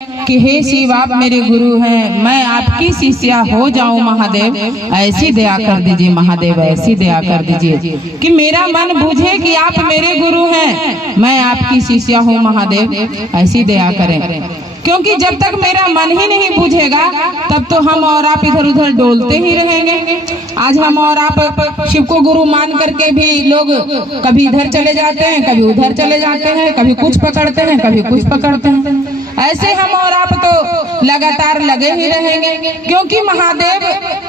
कि हे शिव आप मेरे गुरु हैं, मैं आपकी शिष्या हो जाऊं महादेव, ऐसी दया कर दीजिए महादेव, ऐसी दया कर दीजिए कि मेरा मन बुझे कि आप मेरे गुरु हैं, मैं आपकी शिष्या हूं महादेव, ऐसी दया करें। क्योंकि जब तक मेरा मन ही नहीं बुझेगा तब तो हम और आप इधर उधर डोलते ही रहेंगे। आज हम और आप शिव को गुरु मान करके भी लोग कभी इधर चले जाते हैं, कभी उधर चले जाते हैं, कभी कुछ पकड़ते हैं, कभी कुछ पकड़ते हैं। ऐसे हम और आप तो लगातार लगे ही रहेंगे, क्योंकि महादेव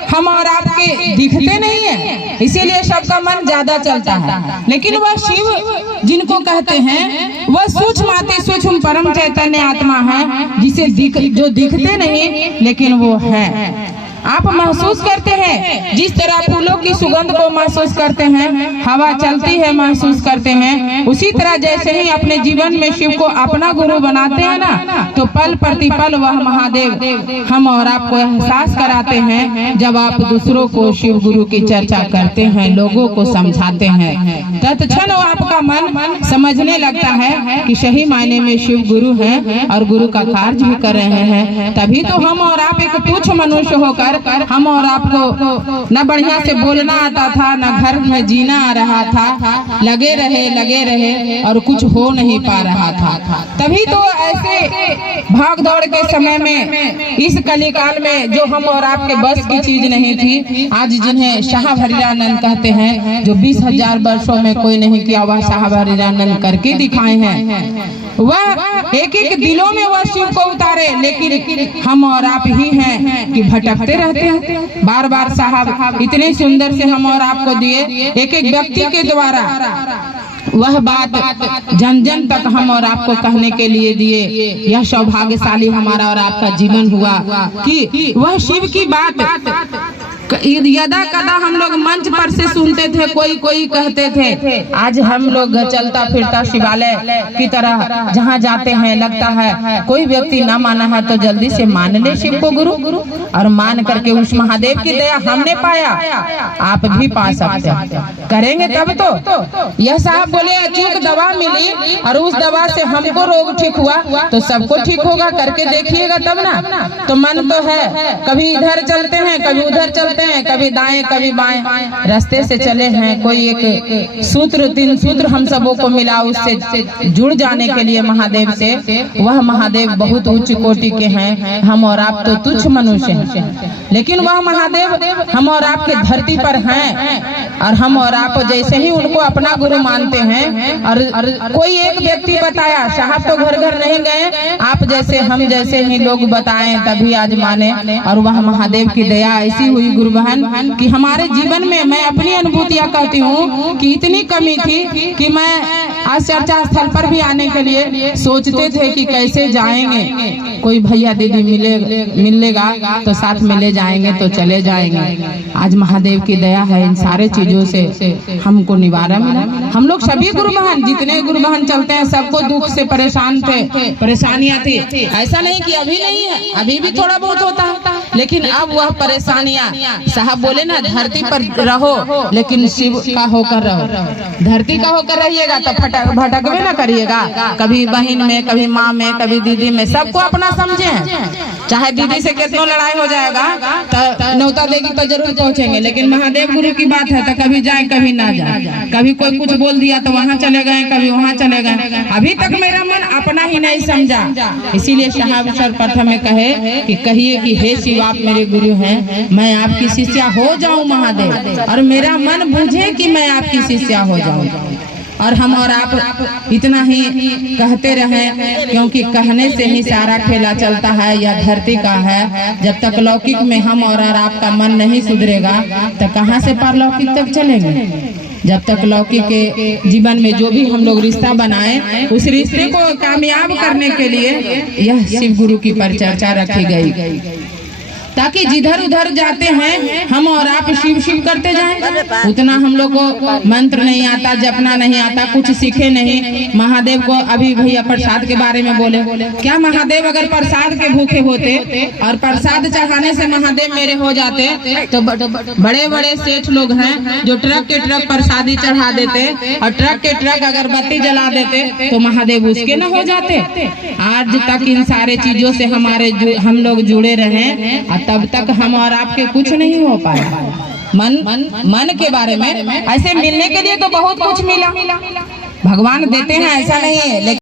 हम और आपके दिखते नहीं है, इसीलिए सबका मन ज्यादा चलता है। लेकिन वह शिव जिनको कहते हैं वह सूक्ष्म सूक्ष्म परम चैतन्य आत्मा है, जिसे जो दिखते नहीं लेकिन वो है। आप महसूस करते हैं, जिस तरह फूलों की सुगंध को महसूस करते हैं, हवा चलती है महसूस करते हैं, उसी तरह जैसे ही अपने जीवन में शिव को अपना गुरु बनाते हैं ना, तो पल प्रतिपल वह महादेव हम और आपको एहसास कराते हैं। जब आप दूसरों को शिव गुरु की चर्चा करते हैं, लोगों को समझाते हैं, तत्क्षण आपका मन समझने लगता है कि सही मायने में शिव गुरु हैं और गुरु का कार्य भी कर रहे हैं। तभी तो हम और आप एक तुच्छ मनुष्य होकर हम और आपको न बढ़िया से बोलना आता था, न घर में जीना आ रहा था, लगे रहे और कुछ हो नहीं पा रहा था। तभी तो ऐसे भाग दौड़ के समय में, इस कलिकाल में जो हम और आपके बस की चीज नहीं थी, आज जिन्हें शाह भरीरानंद कहते हैं, जो 20,000 वर्षों में कोई नहीं किया वह शाह भरीरानंद करके दिखाए हैं। वह एक एक दिलों में वह शिव को उतारे, लेकिन हम और आप ही हैं कि भटकते रहते हैं। बार बार साहब इतने सुंदर से हम और आपको दिए, एक एक व्यक्ति के द्वारा वह बात जन जन तक हम और आपको कहने के लिए दिए। यह सौभाग्यशाली हमारा और आपका जीवन हुआ कि वह शिव की बात यदा कदा हम लोग मंच पर से सुनते थे, कोई कहते थे। आज हम लोग चलता फिरता शिवालय की तरह जहाँ जाते हैं, लगता है कोई व्यक्ति ना माना है तो जल्दी से मान ले शिव को गुरु, और मान करके उस महादेव की दया हमने पाया, आप भी पा सकते हैं। करेंगे तब तो। यह साहब बोले अचूक दवा मिली और उस दवा से हमको रोग ठीक हुआ तो सबको ठीक होगा, करके देखिएगा तब ना। तो मन तो है, कभी इधर चलते हैं, कभी उधर चलते हैं, कभी दाएं कभी बाएं, रास्ते से चले हैं। कोई एक सूत्र, 3 सूत्र हम सबों को मिला, उससे जुड़ जाने के लिए महादेव से। वह महादेव बहुत उच्च कोटि के हैं, हम और आप तो तुच्छ मनुष्य हैं, लेकिन वह महादेव हम और आपके धरती पर हैं। और हम और आप जैसे ही उनको अपना गुरु मानते हैं, और कोई एक व्यक्ति बताया, साहब तो घर घर नहीं गए, आप जैसे हम जैसे ही लोग बताएं तभी आज माने। और वह महादेव की दया ऐसी हुई गुरु बहन कि हमारे जीवन में, मैं अपनी अनुभूतियां कहती हूँ कि इतनी कमी थी कि मैं आज चर्चा स्थल पर भी आने के लिए सोचते थे कि कैसे जाएंगे, कोई भैया दीदी मिलेगा तो साथ में ले जाएंगे तो चले जाएंगे। आज महादेव की दया है, इन सारे चीजों से हमको निवारा मिला। हम लोग सभी गुरु बहन, जितने गुरु बहन चलते हैं, सबको दुख से परेशान थे, परेशानियां थी। ऐसा नहीं कि अभी नहीं है, अभी भी थोड़ा बहुत होता है, लेकिन अब वह परेशानियां, साहब बोले ना धरती पर रहो लेकिन शिव का होकर रहो। धरती का होकर रहिएगा तो भटकवे ना करिएगा, कभी बहन में, कभी माँ में, कभी दीदी में, सबको अपना समझे। चाहे दीदी से कितना लड़ाई हो जाएगा तो न्योता देगी तो जरूर पहुंचेंगे, लेकिन महादेव गुरु की बात है तो कभी जाए कभी ना जाए। कभी कोई कुछ बोल दिया तो वहाँ चले गए, कभी वहाँ चले गए। अभी तक मेरा मन अपना ही नहीं समझा, इसीलिए साहब सर्वप्रथम में कहे कि कहिए कि हे शिव आप मेरे गुरु हैं, मैं आपकी शिष्या हो जाऊं महादेव, और मेरा मन बूझे कि मैं आपकी शिष्या हो जाऊं। और हम और आप इतना ही कहते रहें, क्योंकि कहने से ही सारा खेला चलता है, यह धरती का है। जब तक लौकिक में हम और आपका मन नहीं सुधरेगा तो कहाँ से पारलौकिक तक चलेंगे। जब तक लौकिक के जीवन में जो भी हम लोग रिश्ता बनाए, उस रिश्ते को कामयाब करने के लिए यह शिव गुरु की परिचर्चा रखी गई। ताकि जिधर उधर जाते हैं हम और आप शिव शिव करते जाएं। उतना हम लोग को मंत्र नहीं आता, जपना नहीं आता, कुछ सीखे नहीं। महादेव को अभी भैया प्रसाद के बारे में बोले, क्या महादेव अगर प्रसाद के भूखे होते और प्रसाद चढ़ाने से महादेव मेरे हो जाते तो बड़े बड़े सेठ लोग हैं जो ट्रक के ट्रक प्रसादी चढ़ा देते और ट्रक के ट्रक अगरबत्ती जला देते तो महादेव उसके न हो जाते। आज तक इन सारे चीजों से हम लोग जुड़े रहे और तब तक हम और आपके कुछ नहीं हो पाए। मन के बारे में ऐसे मिलने के लिए तो बहुत कुछ मिला, भगवान देते हैं ऐसा नहीं है, लेकिन